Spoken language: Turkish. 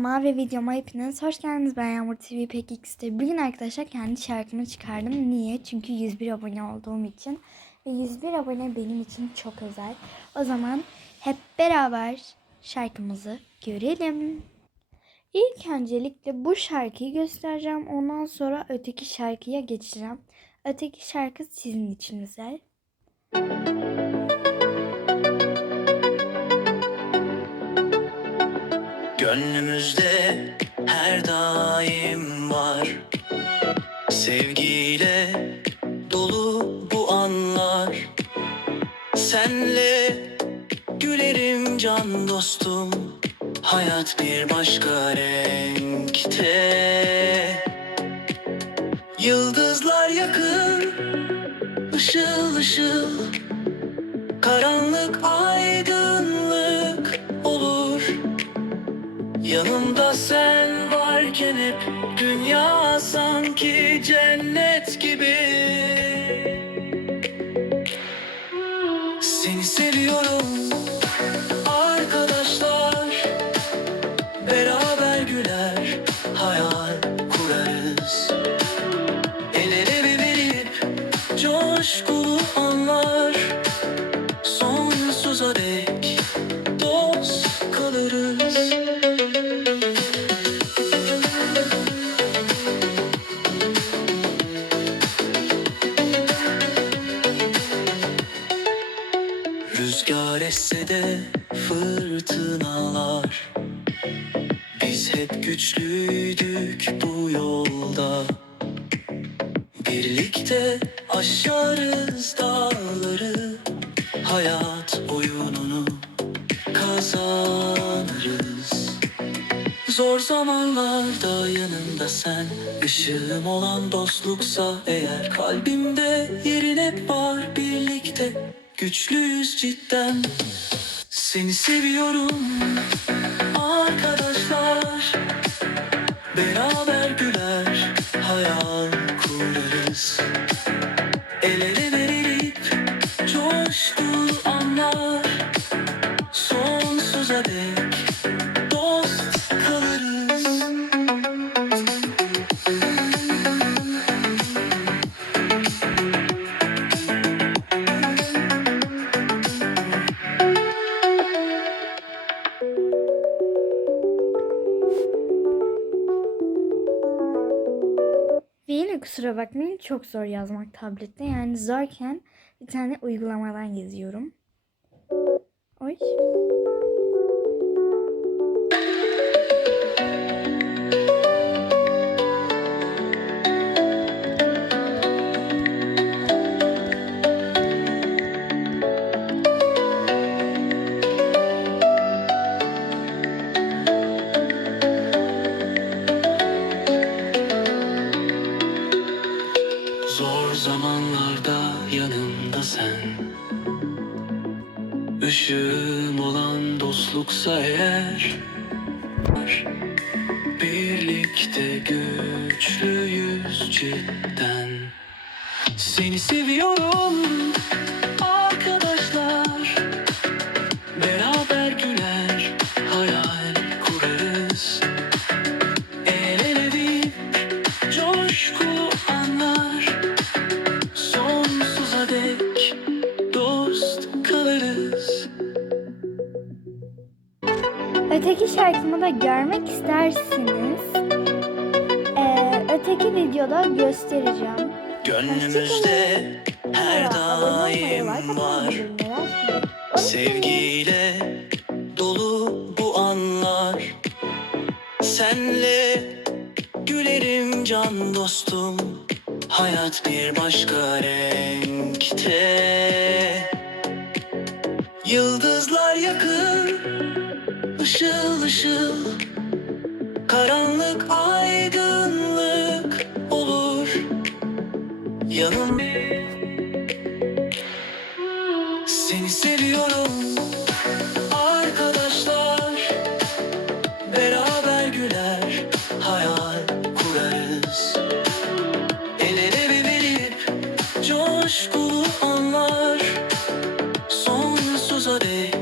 Mavi videoma hepiniz hoş geldiniz. Ben Yağmur TV PKX'te. Bugün arkadaşlar kendi şarkımı çıkardım. Niye? Çünkü 101 abone olduğum için. Ve 101 abone benim için çok özel. O zaman hep beraber şarkımızı görelim. İlk öncelikle bu şarkıyı göstereceğim. Ondan sonra öteki şarkıya geçeceğim. Öteki şarkı sizin için özel. Gönlümüzde her daim var. Sevgiyle dolu bu anlar. Senle gülerim can dostum. Hayat bir başka renkte. Yıldızlar yakın ışıl ışıl. Karanlık aydınlık Yanımda sen varken hep dünya sanki cennet gibi. Seni seviyorum arkadaşlar. Beraber güler hayal kurarız. El ele verip coşkulu anlar. Sonsuza dek de fırtınalar. Biz hep güçlüydük bu yolda. Birlikte aşarız dağları Hayat oyununu kazanırız. Zor zamanlarda yanımda sen Işığım olan dostluksa eğer Kalbimde yerin hep var birlikte Güçlüyüz cidden. Seni seviyorum. Arkadaşlar Beraber güler. Hayal kurarız. El ele verip coşkulu anlar Kusura bakmayın çok zor yazmak tablette. Yani zorken bir tane uygulamadan yazıyorum. Oy. Zor zamanlarda yanımda sen. Işığım olan dostluksa eğer Birlikte güçlüyüz cidden. Seni seviyorum arkadaşlar. Beraber güler hayal kurarız. El ele verip coşkulu Öteki şarkımı da görmek isterseniz eee, öteki videoda göstereceğim. Gönlümüzde her daim var. Sevgiyle dolu bu anlar. Senle gülerim can dostum. Hayat bir başka renkte. Yıldızlar yakın Işıl ışıl Karanlık aydınlık olur. Yanım. Seni seviyorum Arkadaşlar. Beraber güler Hayal kurarız. El ele verip Coşkulu anlar. Sonsuza dek